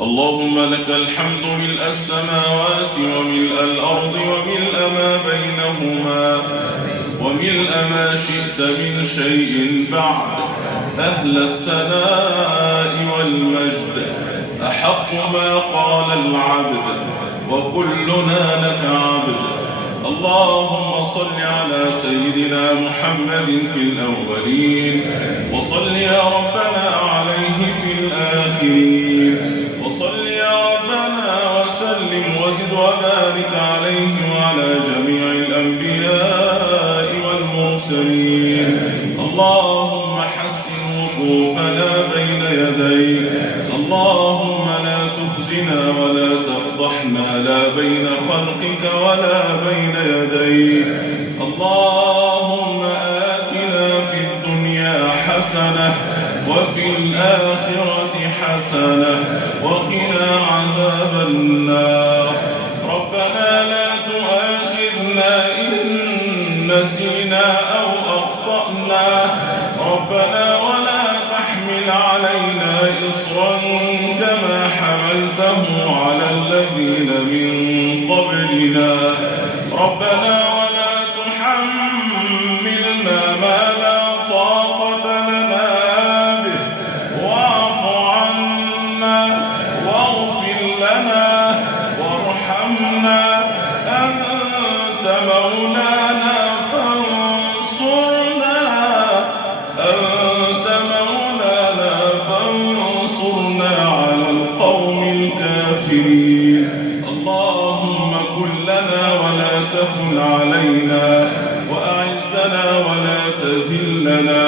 اللهم لك الحمد ملء السماوات وملء الأرض وملء ما بينهما وملء ما شئت من شيء بعد. أهل الثناء والمجد، أحق ما قال العبد وكلنا لك عبد. اللهم صل على سيدنا محمد في الأولين، وصل يا ربنا عليه في الآخرين، وصل يا ربنا وسلم وزد وبارك عليه وعلى جميع الأنبياء والمرسلين. اللهم حسن وقوفنا بين يديك، اللهم لا تخزنا ولا تفضحنا، لا بين خلقك ولا بين يديك. اللهم آتنا في الدنيا حسنة وفي الآخرة حسنة وقنا عذاب النار. ربنا لا تؤاخذنا إن نسينا أو أخطأنا، ربنا ولا تحمل علينا إصرا كما حملته على الذين من قبلنا، ربنا ولا تحملنا ما لا طاقة لنا به، واعف عنا واغفر لنا وارحمنا، أنت مولانا فانصرنا على القوم الكافرين. اللهم كن لنا ولا تكن علينا، وأعزنا ولا تذلنا،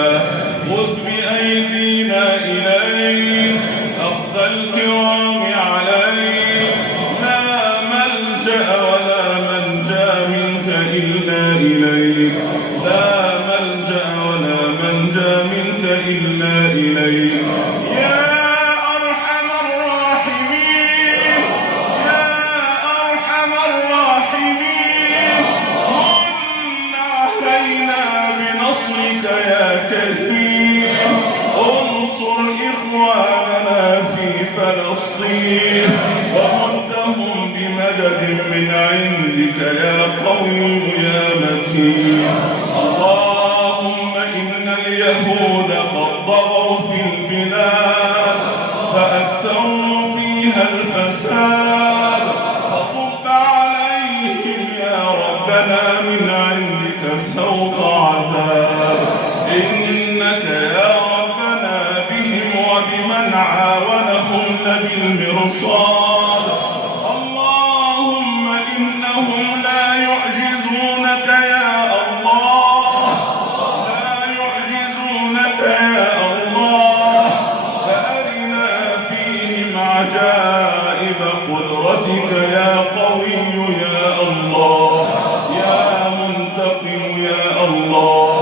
خذ بأيدينا إليك أخذ الكرام عليك، لا ملجأ ولا منجا منك إلا إليك، لا ملجأ ولا منجا منك إلا إليك. يا أرحم الراحمين، يا أرحم الراحمين، من علينا بنصرك يا كريم. انصر إخواننا في فلسطين ومدهم بمدد من عندك يا قوي يا متين. اللهم إن اليهود قد ضروا في البلاد فأكثروا فيها الفساد، فصب عليهم يا ربنا من عندك سوط عذاب، إنك يا ربنا بهم وبمن عاونهم لبالمرصاد. اللهم إنهم لا يعجزونك يا الله، لا يعجزونك يا الله، فأرنا فيهم عجائب قدرتك يا قوي يا الله، يا منتقم يا الله.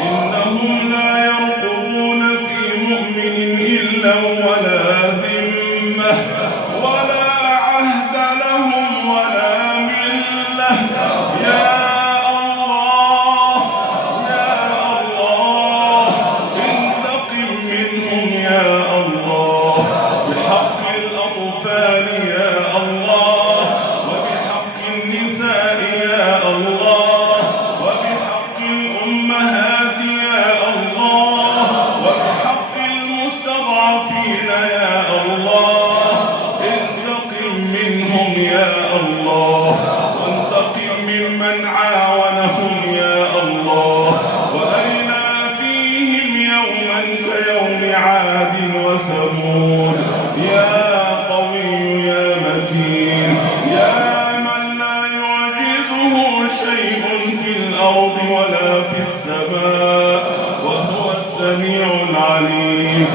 إنهم لا يرقبون في مؤمن إلا ولا ذمة، ولا عهد لهم ولا ملة. يا الله يا الله، انتقم منهم يا الله، بحق الأطفال يا الله، وبحق النساء يا الله، وبحق الأمهات يا الله، وبحق المستضعفين يا الله. انتقم منهم يا الله، وانتقم ممن عاونهم يا الله، وأرنا فيهم يوما كيوم عاد وثمود. يا قوي يا متين، يا من لا يعجزه شيء في الأرض ولا في السماء وهو السميع العليم.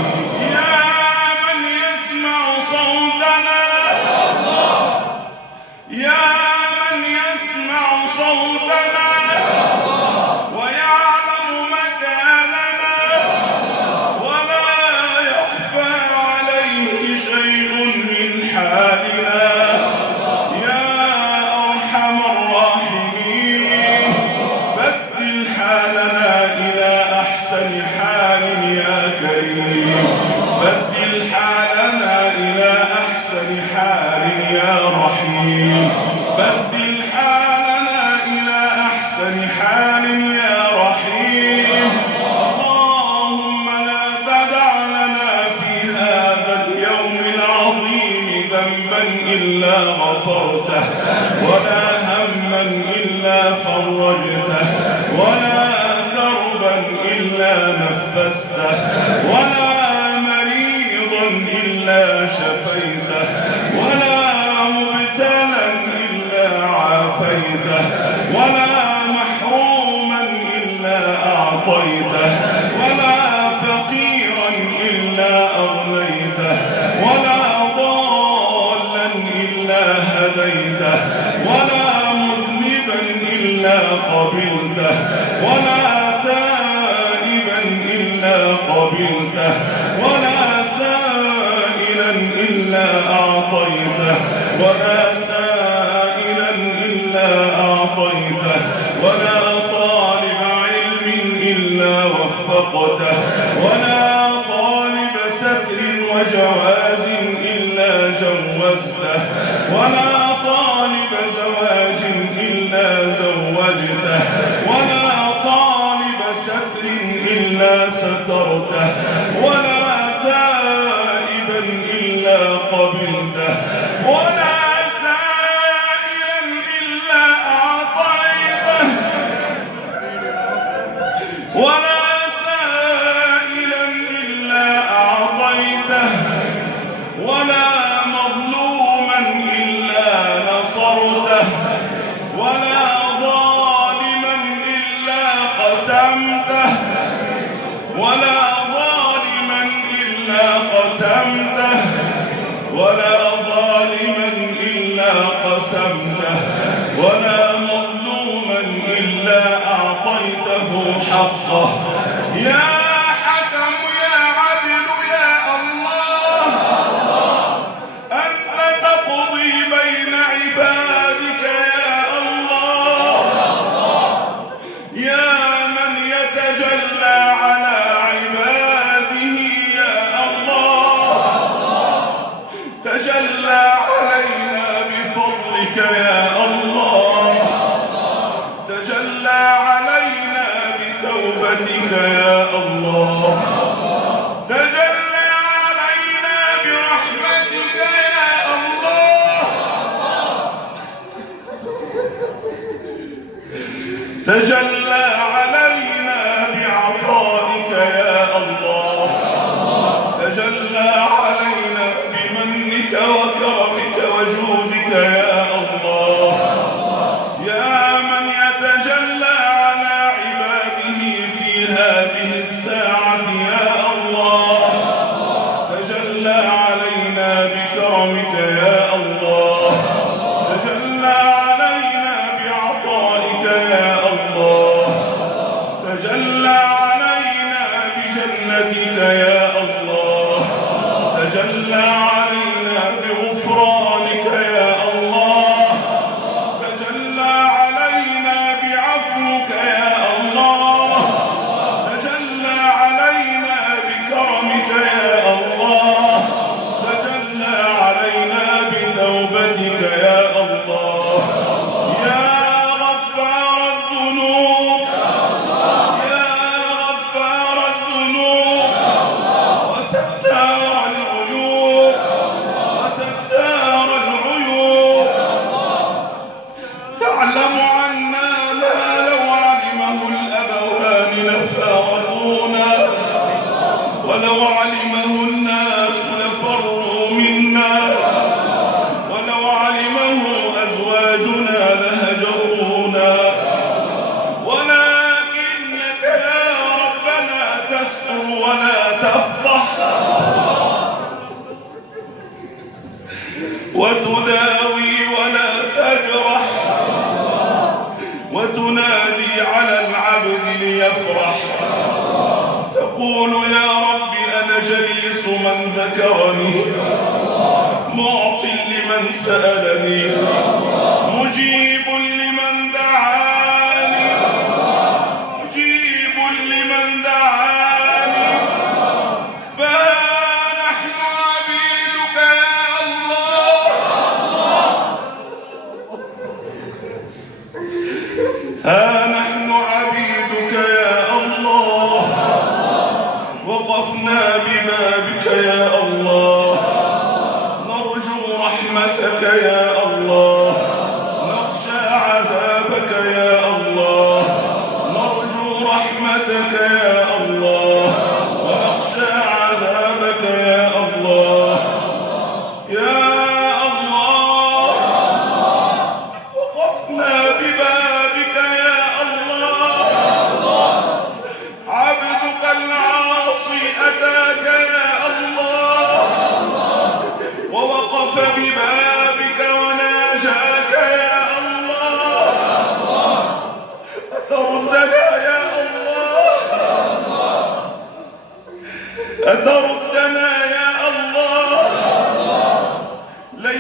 يا من يسمع صوتنا، يا من يسمع صوتنا ويعلم مكاننا، ولا يخفى عليه شيء من حالنا. يا أرحم الراحمين، بدل حالنا إلى أحسن حال يا كريم، بدل حالنا إلى أحسن إلا غفرته، ولا هما إلا فرجته، ولا كربا إلا نفسته، ولا مريضا إلا شفيته، ولا مبتلا إلا عافيته، ولا محروما إلا أعطيته، ولا فقيرا إلا أغنيته، ولا ضالا إلا هديته، ولا مذنبا إلا قبلته، ولا تائبا إلا قبلته، ولا سائلا إلا أعطيته، ولا سائلا إلا أعطيته، ولا طالب علم إلا وفقته، ولا طالب ستر وجواز إلا جوزته، ولا طالب زواج إلا زوجته، ولا طالب ستر إلا سترته، ولا تائبا إلا قبلته، ولا سائلا إلا أعطيته، ولا سائلا إلا أعطيته، ولا مظلوما إلا نصرته، ولا ظالما إلا قسمته، ولا ظالما إلا قسمته، ولا ظالما إلا قسمته، ولا مظلوما إلا أعطيته حقه. يا حكم يا عدل يا الله، أنت تقضي بين عبادك يا الله، يا من يتجلى على عباده يا الله، تجلى علينا بفضلك يا الله، تجلى علينا بتوبتك يا الله، تجلى علينا برحمتك يا الله، تجلى علينا بعطائك يا الله، تجلى علينا بمنك وكرمك وجودك يا الله، يا من يتجلى على عباده في هذه الساعة يا الله، تجلى علينا بكرمك يا الله، تجلى علينا بعطائك يا الله، تجلى علينا بجنتك يا الله، تجلى علينا بغفرانك يا الله، تجلى علينا بعفوك يا الله، تجلى علينا بكرمك يا الله، تجلى علينا بتوبتك يا الله، يا غفار الذنوب، يا غفار الذنوب وستار العيوب، وستار العيوب، تعلم عنا ما لو علمه الأبوان لفارقونا، ولو علمه الناس لفروا منا، ولو علمه أزواجنا لهجرونا، ولكنك يا ربنا تستر ولا تفضح، وتداوي ولا تجرح، وتنادي على العبد ليفرح، تقول يا رب أنا جليس من ذكرني، معط لمن سألني، مجيب لمن دعاني، مجيب لمن دعاني، فنحن عبيدك يا الله، ها نحن عبيدك يا الله، وقفنا ببابك يا الله، نرجو رحمتك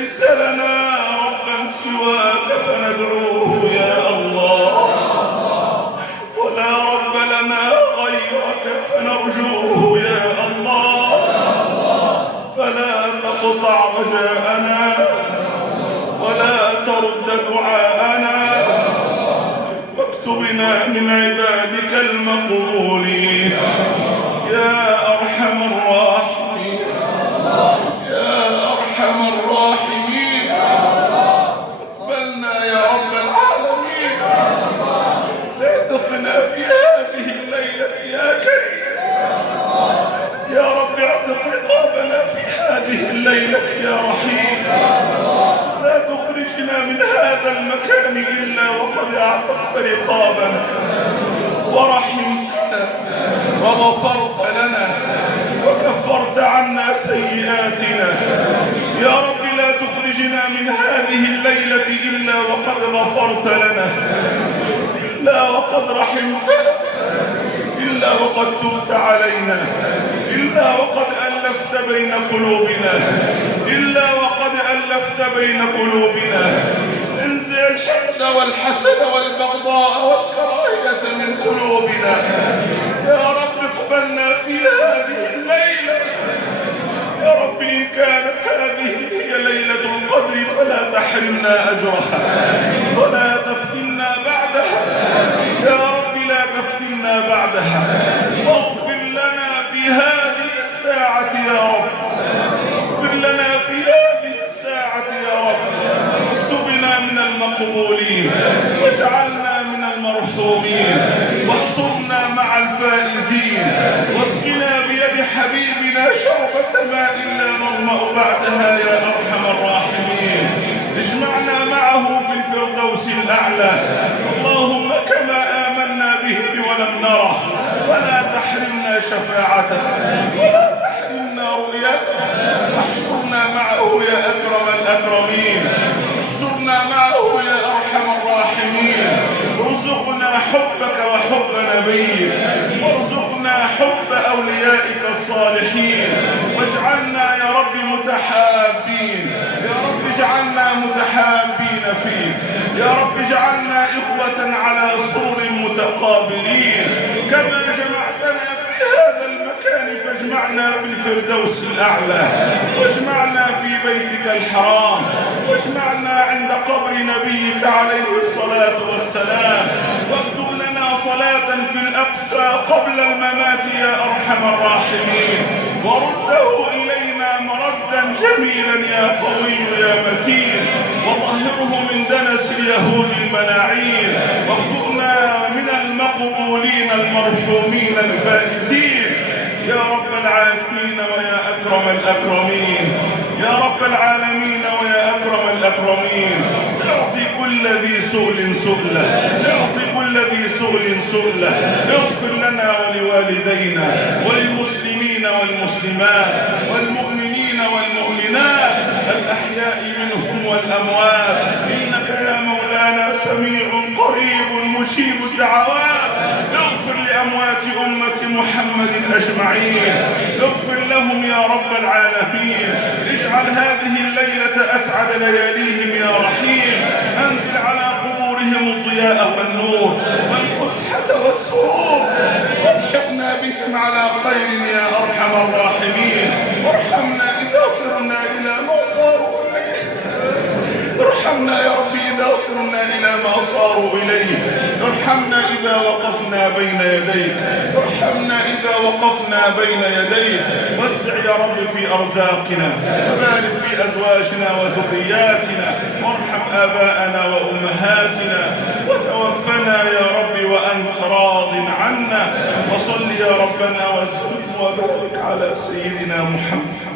ليس لنا ربا سواك فندعوه يا الله، ولا رب لنا غيرك فنرجوه يا الله. فلا تقطع رجاءنا ولا ترد دعاءنا، واكتبنا من عبادك المقبولين يا أرحم الراحمين، يا أرحم الراحمين. اقبلنا يا رب العالمين، اعتقنا في هذه الليلة يا كريم، يا رب اعتق رقابنا في هذه الليلة يا رحيم. لا تخرجنا من هذا المكان إلا وقد اعتقت رقابنا ورحمتنا وغفرت لنا وكفرت عنا سيئاتنا. يا رب لا تخرجنا من هذه الليلة إلا وقد غفرت لنا، إلا وقد رحمتنا، إلا وقد تبت علينا، إلا وقد ألفت بين قلوبنا، إلا وقد ألفت بين قلوبنا. انزل الحقد والحسد والبغضاء والكراهية من قلوبنا. يا رب اقبلنا في هذه الليلة. يا رب إن كانت هذه هي ليلة القدر فلا تحرمنا أجرها ولا تفتنا بعدها. يا رب لا تفتنا بعدها، واغفر لنا في هذه الساعة يا رب، اغفر لنا في هذه الساعة يا رب. اكتبنا من المقبولين واجعلنا من المرحومين، واحشرنا مع الفائزين، واسقنا بيد حبيبنا شربة ماء لا نظمأ بعدها يا أرحم الراحمين. اجمعنا معه في الفردوس الأعلى. اللهم كما آمنا به ولم نره فلا تحرمنا شفاعته ولا تحرمنا رؤيته. احشرنا معه يا أكرم الأكرمين، احشرنا معه يا أرحم الراحمين. ارزقنا حبك وحب نبيك، وارزقنا حب أوليائك الصالحين، واجعلنا يا رب متحابين. يا رب اجعلنا متحابين فيك. يا رب اجعلنا إخوة على سرر متقابلين. كما جمعتنا في هذا المكان فاجمعنا في الفردوس الأعلى، واجمعنا في بيتك الحرام، واجمعنا عند قبر نبيك عليه الصلاة والسلام. واكتب لنا صلاة في الأقصى قبل الممات يا أرحم الراحمين، ورده إلينا مردا جميلا يا قوي يا متين، وطهره من دنس اليهود الملاعين. واكتبنا من المقبولين المرحومين الفائزين يا رب العالمين ويا أكرم الأكرمين، يا رب العالمين ويا أكرم الأكرمين. اعطي كل ذي سؤل سؤله، اعطي كل ذي سؤل سؤله. اغفر لنا ولوالدينا وللمسلمين والمسلمات والمؤمنين والمؤمنات الأحياء منهم والأموات، إنك يا مولانا سميع قريب مجيب الدعوات. اغفر لأموات أمة محمد أجمعين، اغفر لهم يا رب العالمين. اجعل هذه الليلة أسعد لياليهم يا رحيم. أنزل على قبورهم الضياء والنور والفسحة والسرور، والحقنا بهم على خير يا أرحم الراحمين. وارحمنا إذا صرنا إلى ما صاروا إليه، ارحمنا يا رب إذا صرنا إلى ما صاروا إليه. ارحمنا إذا وقفنا بين يديك، ارحمنا إذا وقفنا بين يديك. وسع يا رب في أرزاقنا، وبارك في أزواجنا وذرياتنا، وارحم آباءنا وأمهاتنا، وتوفنا يا رب وأنت راض عنا. وصل يا ربنا وسلم وبارك على سيدنا محمد